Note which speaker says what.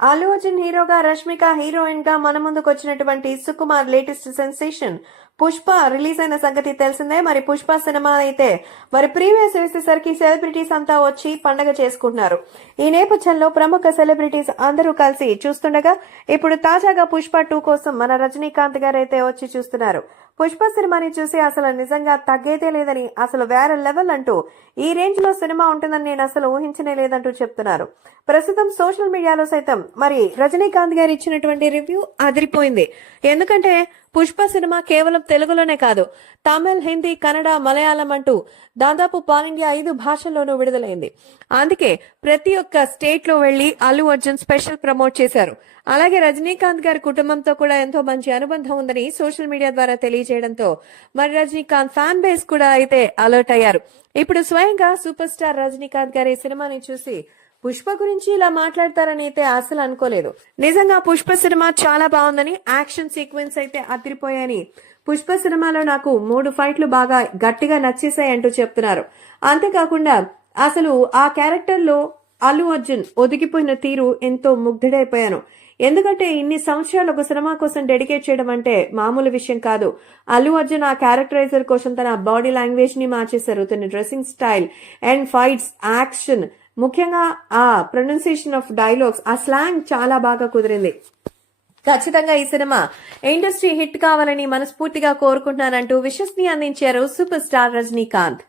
Speaker 1: అల్లు అర్జున్ హీరోగా రష్మిక హీరోయిన్గా మన ముందుకు వచ్చినటువంటి Sukumar latest sensation. Pushpa release అయిన సంగతి తెలిసిందే. మరి పుష్ప సినిమా అయితే మరి ప్రీవియస్ వేసేసరికి సెలబ్రిటీస్ అంతా వచ్చి పండగ చేసుకుంటున్నారు. ఈ నేపథ్యంలో ప్రముఖ సెలబ్రిటీస్ అందరూ కలిసి చూస్తుండగా ఇప్పుడు తాజాగా పుష్ప టూ కోసం మన రజనీకాంత్ గారు అయితే వచ్చి చూస్తున్నారు. పుష్ప సినిమాని చూసి అసలు నిజంగా తగ్గేదే లేదని అసలు వేరే లెవెల్ అంటూ ఈ రేంజ్లో సినిమా ఉంటుందని నేను అసలు ఊహించనే లేదంటూ చెప్తున్నారు. ప్రస్తుతం సోషల్ మీడియాలో సైతం మరి రజనీకాంత్ గారు ఇచ్చినటువంటి రివ్యూ అదిరిపోయింది. ఎందుకంటే పుష్ప సినిమా కేవలం తెలుగులోనే కాదు తమిళ్ హిందీ కన్నడ మలయాళం అంటూ దాదాపు పాన్ ఇండియా ఐదు భాషల్లోనూ విడుదలైంది. అందుకే ప్రతి ఒక్క స్టేట్లో వెళ్ళి అల్లు అర్జున్ స్పెషల్ ప్రమోట్ చేశారు. అలాగే రజనీకాంత్ గారి కుటుంబంతో కూడా ఎంతో మంచి అనుబంధం ఉందని సోషల్ మీడియా ద్వారా తెలియజేయడంతో మరి రజనీకాంత్ ఫ్యాన్ బేస్ కూడా అయితే అలర్ట్ అయ్యారు. ఇప్పుడు స్వయంగా సూపర్ స్టార్ రజనీకాంత్ గారి సినిమాని చూసి పుష్ప గురించి ఇలా మాట్లాడతారని అయితే అసలు అనుకోలేదు. నిజంగా పుష్ప సినిమా చాలా బాగుందని యాక్షన్ సీక్వెన్స్ అయితే అదిరిపోయాయని. పుష్ప సినిమాలో నాకు మూడు ఫైట్లు బాగా గట్టిగా నచ్చేసాయి అంటూ చెప్తున్నారు. అంతేకాకుండా అసలు ఆ క్యారెక్టర్లో అల్లు అర్జున్ ఒదిగిపోయిన తీరు ఎంతో ముగ్ధుడైపోయాను. ఎందుకంటే ఇన్ని సంవత్సరాలు ఒక సినిమా కోసం డెడికేట్ చేయడం అంటే మామూలు విషయం కాదు. అల్లు అర్జున్ ఆ క్యారెక్టరైజర్ కోసం తన బాడీ లాంగ్వేజ్ని మార్చేశారు. తన dressing style and fights action ముఖ్యంగా ఆ ప్రొనౌన్సియేషన్ ఆఫ్ డైలాగ్స్ ఆ స్లాంగ్ చాలా బాగా కుదిరింది. ఖచ్చితంగా ఈ సినిమా ఇండస్ట్రీ హిట్ కావాలని మనస్ఫూర్తిగా కోరుకుంటున్నానంటూ విశ్వస్ని అందించారు సూపర్ స్టార్ రజనీకాంత్.